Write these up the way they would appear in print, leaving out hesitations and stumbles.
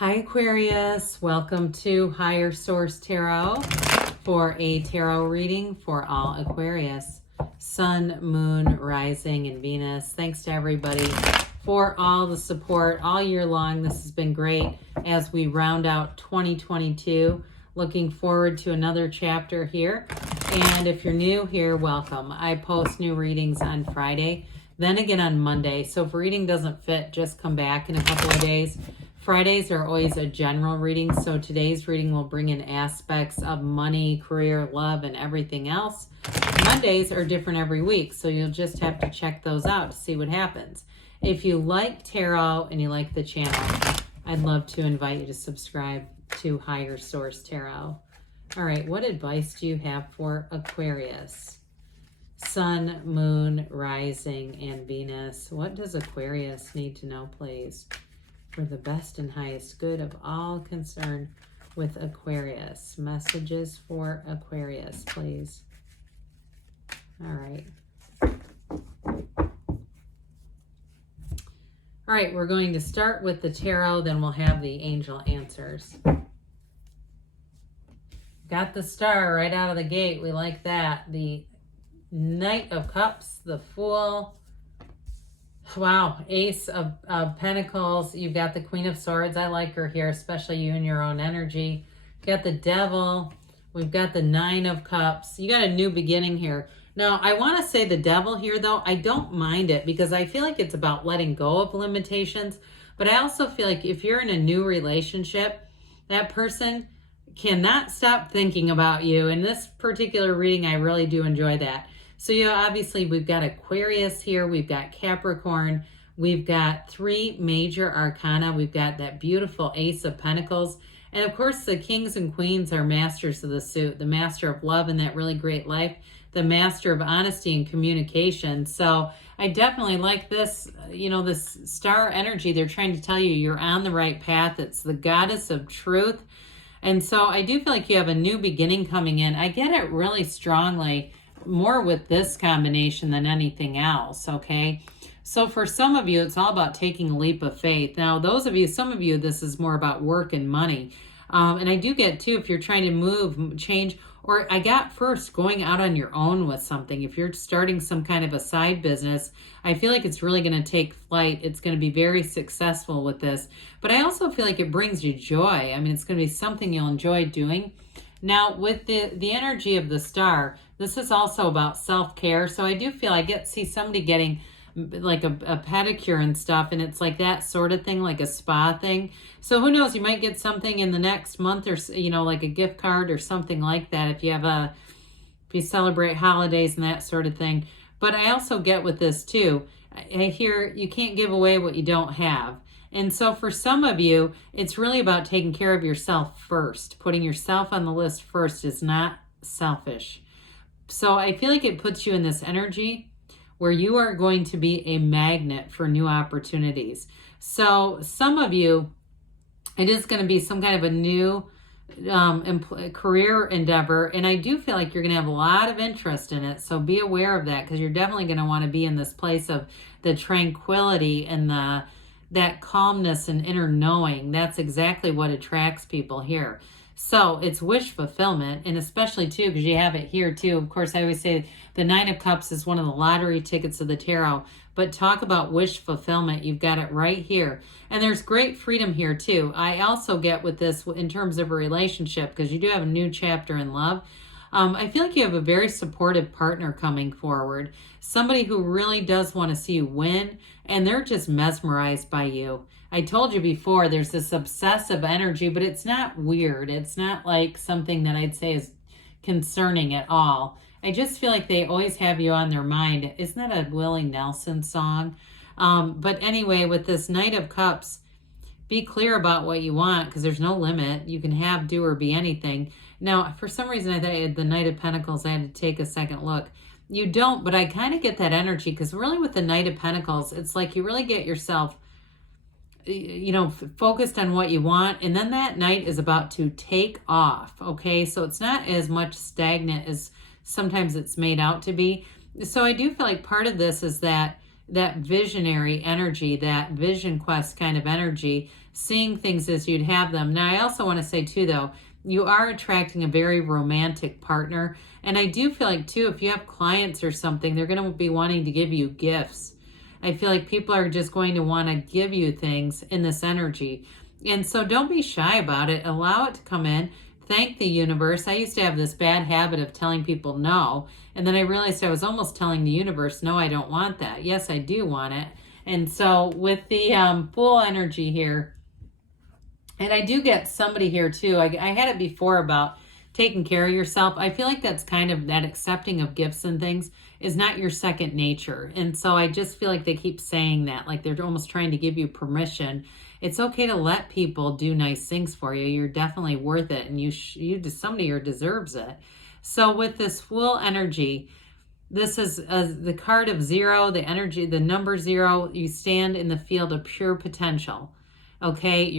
Hi Aquarius, welcome to Higher Source Tarot for a tarot reading for all Aquarius, Sun, Moon, Rising, and Venus. Thanks to everybody for all the support all year long. This has been great as we round out 2022. Looking forward to another chapter here. And if you're new here, welcome. I post new readings on Friday, then again on Monday. So if reading doesn't fit, just come back in a couple of days. Fridays are always a general reading, so today's reading will bring in aspects of money, career, love, and everything else. Mondays are different every week, so you'll just have to check those out to see what happens. If you like tarot and you like the channel, I'd love to invite you to subscribe to Higher Source Tarot. All right, what advice do you have for Aquarius? Sun, Moon, Rising, and Venus. What does Aquarius need to know, please? For the best and highest good of all concerned with Aquarius. Messages for Aquarius, please. All right. All right, we're going to start with the tarot, then we'll have the angel answers. Got the star right out of the gate. We like that. The Knight of Cups, the Fool. Wow, Ace of Pentacles. You've got the Queen of Swords. I like her here, especially you and your own energy. Got the Devil. We've got the Nine of Cups. You got a new beginning here. Now, I want to say the Devil here, though. I don't mind it because I feel like it's about letting go of limitations. But I also feel like if you're in a new relationship, that person cannot stop thinking about you. In this particular reading, I really do enjoy that. So, obviously we've got Aquarius here, we've got Capricorn, we've got three major arcana, we've got that beautiful Ace of Pentacles, and of course the Kings and Queens are masters of the suit, the master of love and that really great life, the master of honesty and communication. So I definitely like this, this star energy. They're trying to tell you you're on the right path. It's the goddess of truth. And so I do feel like you have a new beginning coming in. I get it really strongly, more with this combination than anything else, okay? So for some of you, it's all about taking a leap of faith. Now, some of you, this is more about work and money. And I do get, too, if you're trying to move, change, or I got first going out on your own with something. If you're starting some kind of a side business, I feel like it's really going to take flight. It's going to be very successful with this. But I also feel like it brings you joy. I mean, it's going to be something you'll enjoy doing. Now, with the energy of the star, this is also about self-care. So I do feel see somebody getting like a pedicure and stuff, and it's like that sort of thing, like a spa thing. So who knows, you might get something in the next month or, like a gift card or something like that if you celebrate holidays and that sort of thing. But I also get with this too, I hear you can't give away what you don't have. And so for some of you, it's really about taking care of yourself first. Putting yourself on the list first is not selfish. So I feel like it puts you in this energy where you are going to be a magnet for new opportunities. So some of you, it is going to be some kind of a new career endeavor. And I do feel like you're going to have a lot of interest in it. So be aware of that because you're definitely going to want to be in this place of the tranquility and that calmness and inner knowing. That's exactly what attracts people here. So it's wish fulfillment, and especially too, because you have it here too. Of course, I always say the Nine of Cups is one of the lottery tickets of the tarot, but talk about wish fulfillment. You've got it right here. And there's great freedom here too. I also get with this in terms of a relationship, because you do have a new chapter in love. I feel like you have a very supportive partner coming forward. Somebody who really does want to see you win, and they're just mesmerized by you. I told you before, there's this obsessive energy, but it's not weird. It's not like something that I'd say is concerning at all. I just feel like they always have you on their mind. Isn't that a Willie Nelson song? But anyway, with this Knight of Cups, be clear about what you want because there's no limit. You can have, do, or be anything. Now, for some reason, I thought the Knight of Pentacles, I had to take a second look. You don't, but I kind of get that energy because really with the Knight of Pentacles, it's like you really get yourself focused on what you want, and then that Knight is about to take off, okay? So it's not as much stagnant as sometimes it's made out to be. So I do feel like part of this is that that visionary energy, that vision quest kind of energy, seeing things as you'd have them. Now, I also want to say too, though, you are attracting a very romantic partner. And I do feel like too, if you have clients or something, they're going to be wanting to give you gifts. I feel like people are just going to want to give you things in this energy. And so don't be shy about it. Allow it to come in. Thank the universe. I used to have this bad habit of telling people no. And then I realized I was almost telling the universe, no, I don't want that. Yes, I do want it. And so with the Fool energy here, and I do get somebody here too. I had it before about taking care of yourself. I feel like that's kind of that accepting of gifts and things is not your second nature. And so I just feel like they keep saying that, like they're almost trying to give you permission. It's okay to let people do nice things for you. You're definitely worth it. And you somebody here deserves it. So with this Fool energy, this is the card of 0, the energy, the number 0. You stand in the field of pure potential. Okay,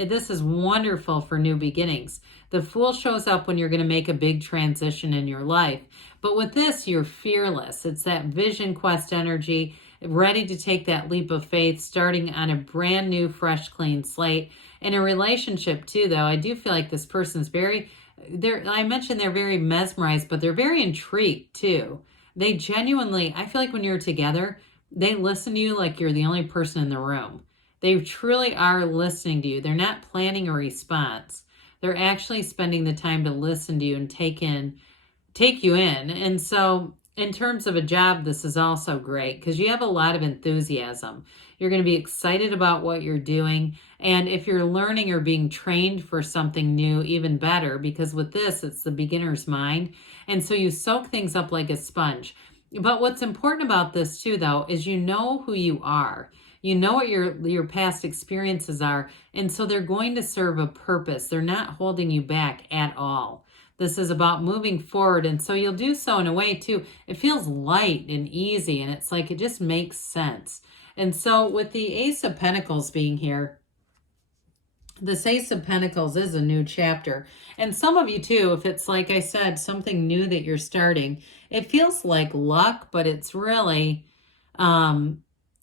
this is wonderful for new beginnings. The Fool shows up when you're going to make a big transition in your life. But with this, you're fearless. It's that vision quest energy, ready to take that leap of faith, starting on a brand new, fresh, clean slate. In a relationship too, though, I do feel like this person's I mentioned they're very mesmerized, but they're very intrigued too. They genuinely, I feel like when you're together, they listen to you like you're the only person in the room. They truly are listening to you. They're not planning a response. They're actually spending the time to listen to you and take you in. And so in terms of a job, this is also great because you have a lot of enthusiasm. You're going to be excited about what you're doing. And if you're learning or being trained for something new, even better, because with this, it's the beginner's mind. And so you soak things up like a sponge. But what's important about this too, though, is you know who you are. You know what your past experiences are, and so they're going to serve a purpose. They're not holding you back at all. This is about moving forward, and so you'll do so in a way, too. It feels light and easy, and it's like it just makes sense. And so with the Ace of Pentacles being here, this Ace of Pentacles is a new chapter. And some of you, too, if it's, like I said, something new that you're starting, it feels like luck, but it's really...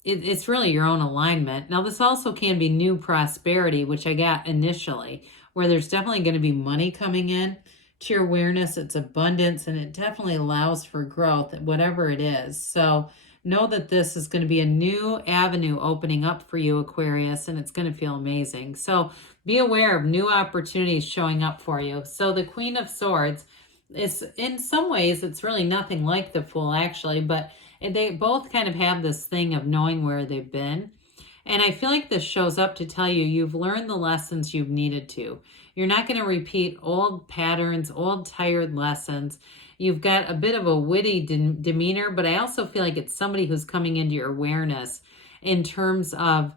it's really your own alignment. Now, this also can be new prosperity, which I got initially, where there's definitely going to be money coming in to your awareness. It's abundance, and it definitely allows for growth, whatever it is. So know that this is going to be a new avenue opening up for you, Aquarius, and it's going to feel amazing. So be aware of new opportunities showing up for you. So the Queen of Swords is, in some ways, it's really nothing like the Fool, actually, but they both kind of have this thing of knowing where they've been. And I feel like this shows up to tell you you've learned the lessons you've needed to. You're not going to repeat old patterns, old tired lessons. You've got a bit of a witty demeanor, but I also feel like it's somebody who's coming into your awareness in terms of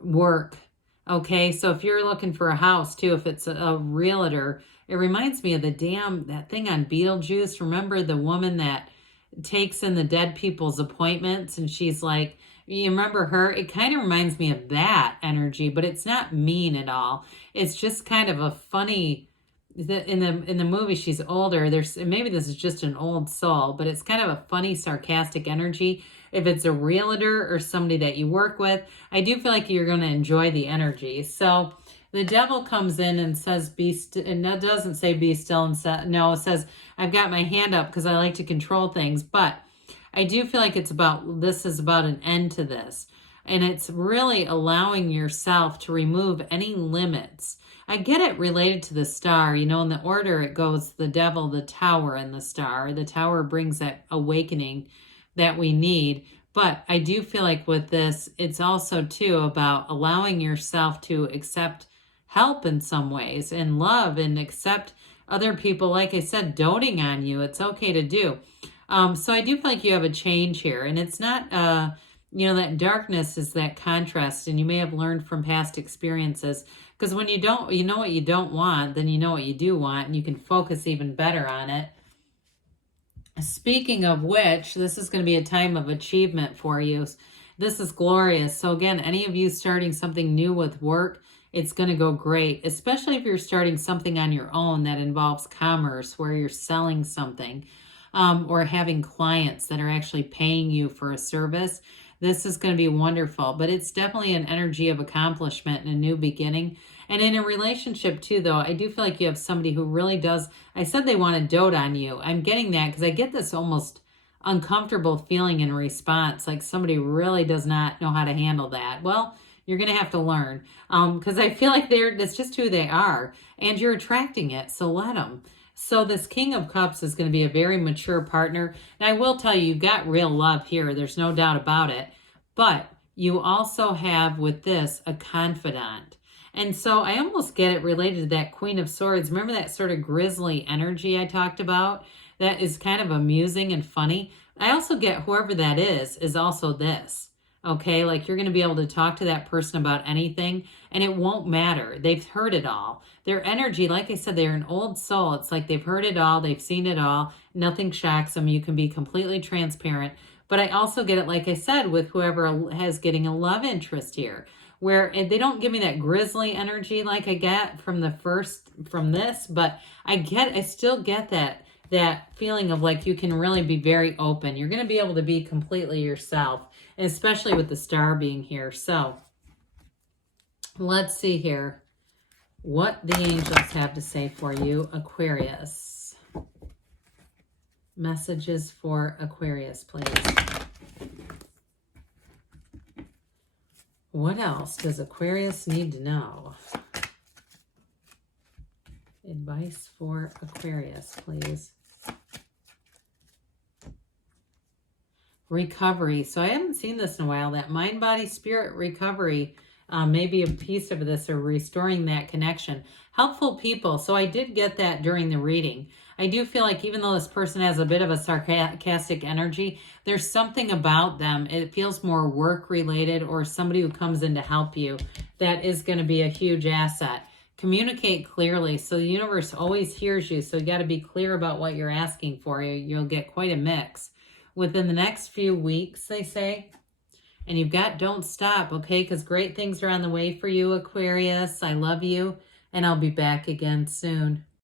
work. Okay, so if you're looking for a house too, if it's a realtor, it reminds me of that thing on Beetlejuice. Remember the woman that takes in the dead people's appointments, and she's like, you remember her? It kind of reminds me of that energy, but it's not mean at all. It's just kind of a funny, in the movie she's older, maybe this is just an old soul, but it's kind of a funny, sarcastic energy. If it's a realtor or somebody that you work with, I do feel like you're going to enjoy the energy. So the Devil comes in and says, be still, and that doesn't say be still, and no, it says, I've got my hand up because I like to control things, but I do feel like this is about an end to this. And it's really allowing yourself to remove any limits. I get it related to the star, in the order it goes, the Devil, the Tower, and the star. The Tower brings that awakening that we need. But I do feel like with this, it's also too about allowing yourself to accept help in some ways and love and accept other people, like I said, doting on you. It's okay to do. So I do feel like you have a change here, and it's not, that darkness is that contrast, and you may have learned from past experiences, because when you know what you don't want, then you know what you do want, and you can focus even better on it. Speaking of which, this is going to be a time of achievement for you. This is glorious. So again, any of you starting something new with work, it's going to go great, especially if you're starting something on your own that involves commerce, where you're selling something, or having clients that are actually paying you for a service. This is going to be wonderful, but it's definitely an energy of accomplishment and a new beginning. And in a relationship too, though, I do feel like you have somebody who really does, I said they want to dote on you. I'm getting that because I get this almost uncomfortable feeling in response, like somebody really does not know how to handle that. Well, you're going to have to learn because I feel like that's just who they are and you're attracting it. So let them. So this King of Cups is going to be a very mature partner. And I will tell you, you've got real love here. There's no doubt about it. But you also have with this a confidant. And so I almost get it related to that Queen of Swords. Remember that sort of grisly energy I talked about? That is kind of amusing and funny. I also get whoever that is also this. Okay, like you're going to be able to talk to that person about anything and it won't matter. They've heard it all. Their energy, like I said, they're an old soul. It's like they've heard it all. They've seen it all. Nothing shocks them. You can be completely transparent. But I also get it, like I said, with whoever has getting a love interest here, where they don't give me that grisly energy like I get from this, but I still get that feeling of like you can really be very open. You're going to be able to be completely yourself, and especially with the star being here. So let's see here what the angels have to say for you, Aquarius. Messages for Aquarius, please. What else does Aquarius need to know? Advice for Aquarius, please. Recovery. So I haven't seen this in a while. That mind, body, spirit recovery. Maybe a piece of this or restoring that connection. Helpful people. So I did get that during the reading. I do feel like even though this person has a bit of a sarcastic energy, there's something about them. It feels more work related or somebody who comes in to help you that is going to be a huge asset. Communicate clearly. So the universe always hears you. So you got to be clear about what you're asking for. You'll get quite a mix within the next few weeks, they say. And you've got don't stop, okay? Because great things are on the way for you, Aquarius. I love you. And I'll be back again soon.